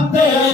Abdel.